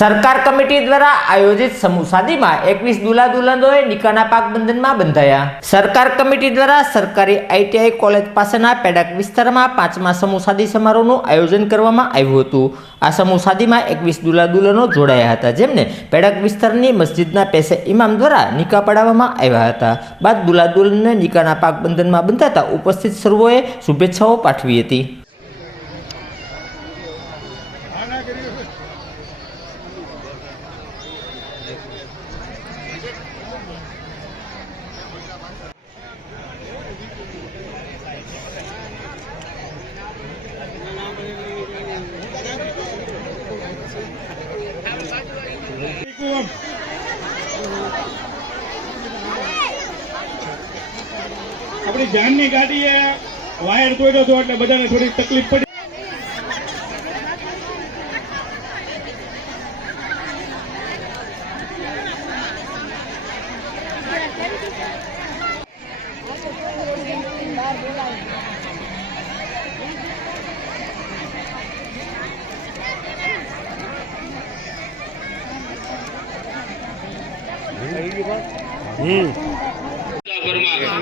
સરકાર કમિટી દ્વારા આયોજિત સમૂહ શાદીમાં 21 દુલ્હા દુલ્હનોએ નિકાહના પાકબંધનમાં બંધાયા। સરકાર કમિટી દ્વારા સરકારી આઈટીઆઈ કોલેજ પાસેના પેડક વિસ્તારમાં 5મા સમૂહ શાદી સમારોહનું આયોજન કરવામાં આવ્યું હતું। આ સમૂહ શાદીમાં 21 દુલ્હા દુલ્હનો જોડાયા હતા, જેમને પેડક વિસ્તારની મસ્જિદના પેશે ઇમામ દ્વારા નિકાહ પડાવવામાં આવ્યા હતા। બાદ દુલ્હા દુલ્હનને નિકાહના પાકબંધનમાં બંધાતા ઉપસ્થિત સર્વોએ શુભેચ્છાઓ પાઠવી હતી। अपनी जान की गाड़ी है वायर तोड़ो तो એટલે બધાને થોડી તકલીફ પડી।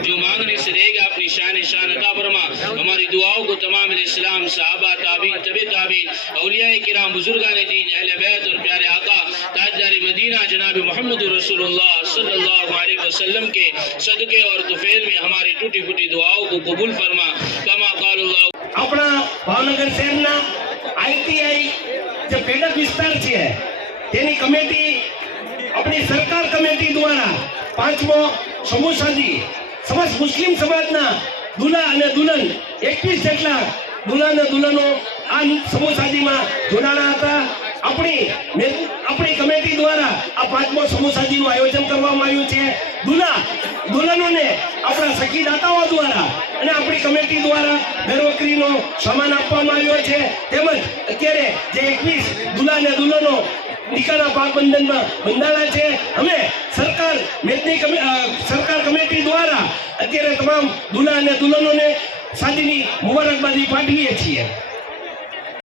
जो मांगने से रहेगा अपनी शान अता फरमा। हमारी दुआओं को तमाम इस्लाम सहाबा ताबीन तबे ताबीन औलिया किराम बुजुर्गान दीन अहले बैत और प्यारे आका ताजदारी मदीना जनाब मोहम्मद रसूलुल्लाह सल्लल्लाहु अलैहि वसल्लम के सदके और तुफैल में हमारी टूटी फूटी दुआओं को कबूल फरमा। कमा क़ालुल्लाह। अपना भावनगर शहरना आईटीआई जो पेडक विस्तार है तेनी कमेटी अपनी सरकार कमेटी द्वारा 5मो समूह शादी समस्त मुस्लिम समाजना दुल्हा અને દુલ્હન 21 જેટલા દુલ્હા અને દુલ્હનો આ સમૂહ શાદીમાં જોડાણા હતા। આપણી કમિટી દ્વારા આ 5મો સમૂહ શાદીનું આયોજન કરવામાં આવ્યું છે। દુલ્હા દુલ્હનોને આપણા સખીદાતાઓ દ્વારા અને આપણી કમિટી દ્વારા ઘરવકરીનો સામાન આપવામાં આવ્યો છે। તેમજ અત્યારે જે 21 દુલ્હા અને દુલ્હનો નિકાહના પાકબંધનમાં બંધાણા છે, અમે સરકાર કમિટી દ્વારા અત્યારે તમામ દુલ્હા અને દુલ્હનોને શાદીની મુબારકબાદી પાઠવીએ છીએ।